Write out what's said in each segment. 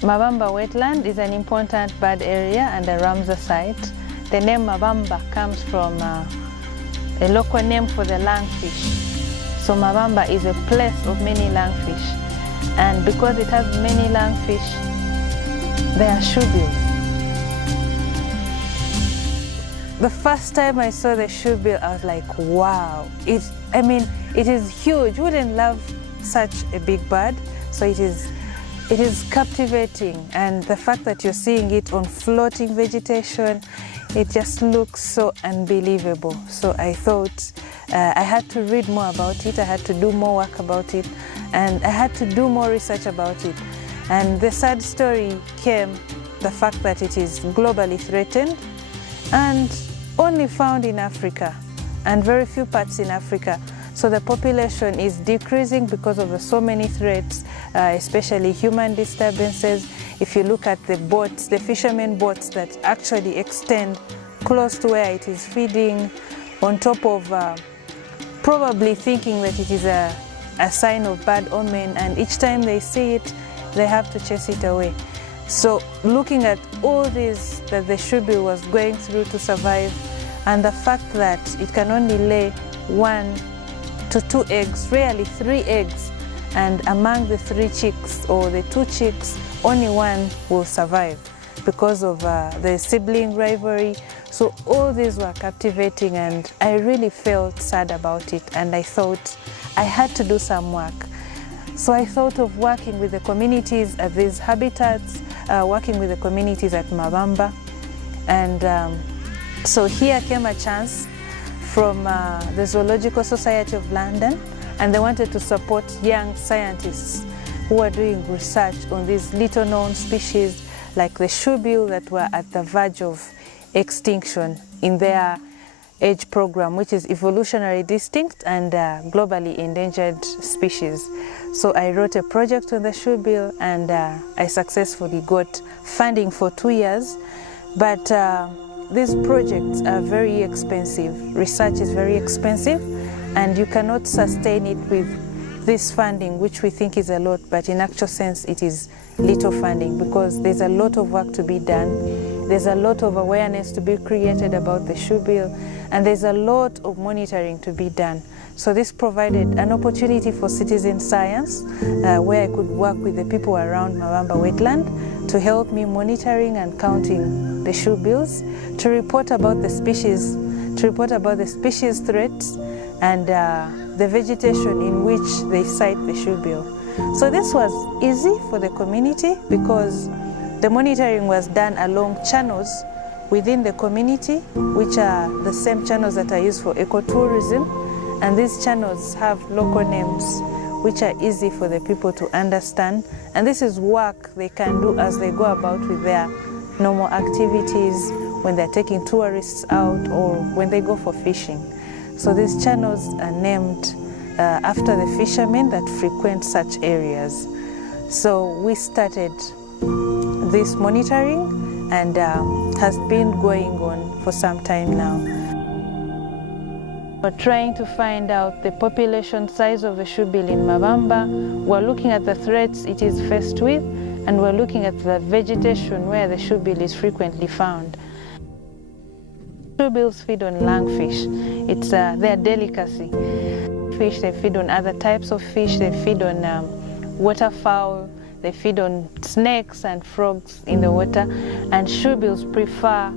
Mabamba Wetland is an important bird area and a Ramsar site. The name Mabamba comes from a local name for the lungfish. So Mabamba is a place of many lungfish. And because it has many lungfish, there are shoebills. The first time I saw the shoebill, I was like, wow. It is huge. Wouldn't love such a big bird. So it is captivating. And the fact that you're seeing it on floating vegetation, it just looks so unbelievable. So I thought I had to read more about it. I had to do more work about it. And I had to do more research about it. And the sad story came, the fact that it is globally threatened and only found in Africa and very few parts in Africa. So the population is decreasing because of so many threats, especially human disturbances. If you look at the boats, the fishermen boats that actually extend close to where it is feeding, on top of probably thinking that it is a sign of bad omen, and each time they see it, they have to chase it away. So looking at all this that the shoebill was going through to survive, and the fact that it can only lay 1 to 2 eggs, rarely 3 eggs, and among the 3 chicks or the 2 chicks, only 1 will survive because of the sibling rivalry. So all these were captivating, and I really felt sad about it, and I thought I had to do some work. So I thought of working with the communities at these habitats, working with the communities at Mabamba, and so here came a chance from the Zoological Society of London, and they wanted to support young scientists who are doing research on these little known species like the shoebill that were at the verge of extinction in their age program, which is evolutionary distinct and globally endangered species. So I wrote a project on the shoebill, and I successfully got funding for 2 years. But these projects are very expensive. Research is very expensive, and you cannot sustain it with this funding, which we think is a lot, but in actual sense it is little funding, because there's a lot of work to be done. There's a lot of awareness to be created about the shoebill, and there's a lot of monitoring to be done. So this provided an opportunity for citizen science, where I could work with the people around Mabamba Wetland to help me monitoring and counting the shoebills, to report about the species, threats, and the vegetation in which they cite the shoebill. So this was easy for the community because the monitoring was done along channels within the community, which are the same channels that are used for ecotourism, and these channels have local names which are easy for the people to understand, and this is work they can do as they go about with their normal activities, when they're taking tourists out or when they go for fishing. So these channels are named after the fishermen that frequent such areas. So we started this monitoring, and has been going on for some time now. We're trying to find out the population size of the shoebill in Mabamba. We're looking at the threats it is faced with, and we're looking at the vegetation where the shoebill is frequently found. Shoebills feed on lungfish. It's their delicacy. Fish, they feed on other types of fish. They feed on waterfowl. They feed on snakes and frogs in the water. And shoebills prefer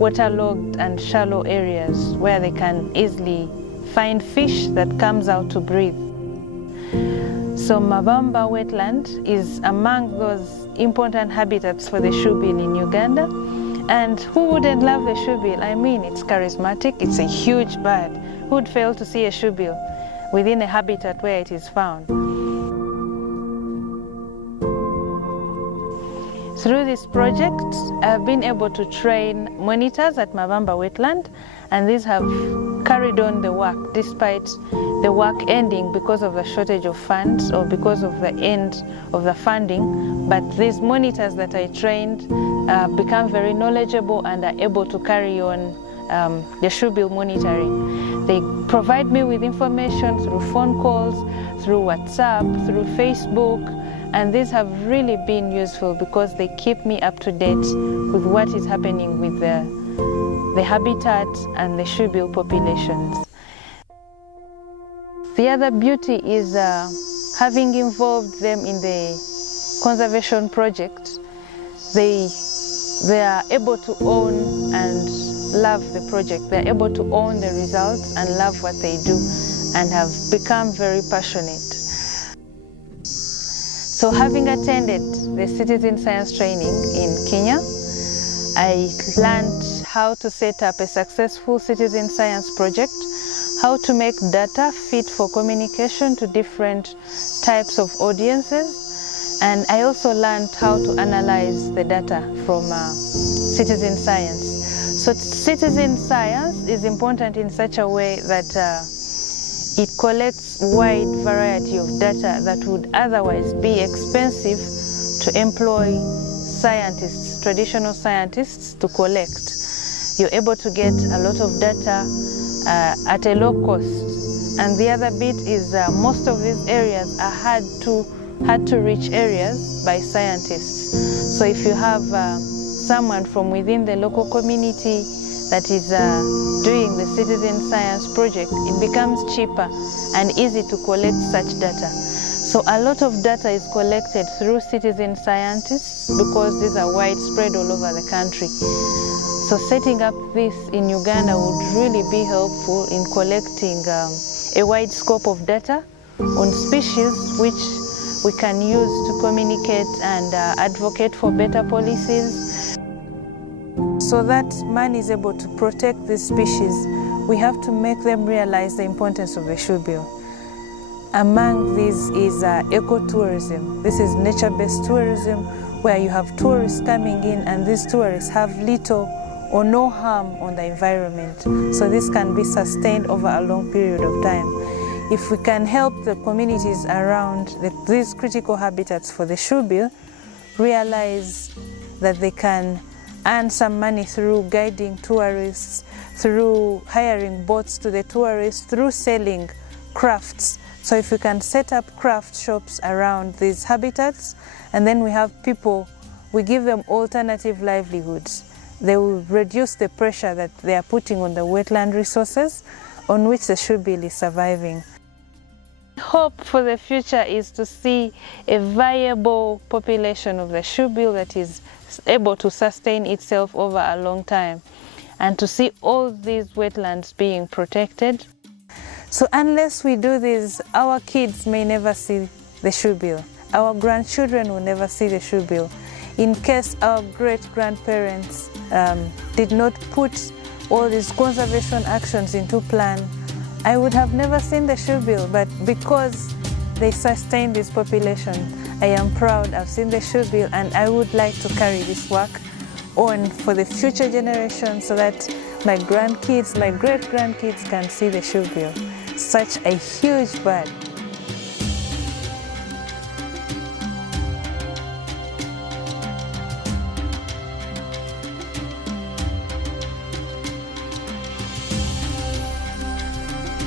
waterlogged and shallow areas where they can easily find fish that comes out to breathe. So Mabamba Wetland is among those important habitats for the shoebill in Uganda. And who wouldn't love the shoebill? I mean, it's charismatic, it's a huge bird. Who would fail to see a shoebill within a habitat where it is found? Through this project, I've been able to train monitors at Mabamba Wetland, and these have carried on the work despite the work ending because of the shortage of funds or because of the end of the funding. But these monitors that I trained become very knowledgeable and are able to carry on the shoebill monitoring. They provide me with information through phone calls, through WhatsApp, through Facebook, And these have really been useful because they keep me up to date with what is happening with the habitat and the shoebill populations. The other beauty is having involved them in the conservation project. They are able to own and love the project. They're able to own the results and love what they do and have become very passionate. So having attended the citizen science training in Kenya, I learned how to set up a successful citizen science project, how to make data fit for communication to different types of audiences, and I also learned how to analyze the data from citizen science. So citizen science is important in such a way that it collects wide variety of data that would otherwise be expensive to employ scientists, traditional scientists, to collect. You're able to get a lot of data at a low cost. And the other bit is most of these areas are hard to reach areas by scientists. So if you have someone from within the local community that is doing the citizen science project, it becomes cheaper and easy to collect such data. So a lot of data is collected through citizen scientists because these are widespread all over the country. So setting up this in Uganda would really be helpful in collecting a wide scope of data on species which we can use to communicate and advocate for better policies. So that man is able to protect these species, we have to make them realize the importance of the shoebill. Among these is ecotourism. This is nature-based tourism where you have tourists coming in and these tourists have little or no harm on the environment. So this can be sustained over a long period of time. If we can help the communities around these critical habitats for the shoebill realize that they can earn some money through guiding tourists, through hiring boats to the tourists, through selling crafts. So if we can set up craft shops around these habitats, and then we have people, we give them alternative livelihoods, they will reduce the pressure that they are putting on the wetland resources on which the shoebill is surviving. Hope for the future is to see a viable population of the shoebill that is able to sustain itself over a long time, and to see all these wetlands being protected. So unless we do this, our kids may never see the shoebill. Our grandchildren will never see the shoebill. In case our great-grandparents did not put all these conservation actions into plan, I would have never seen the shoebill, but because they sustain this population, I am proud I've seen the shoebill, and I would like to carry this work on for the future generations so that my grandkids, my great-grandkids can see the shoebill. Such a huge bird.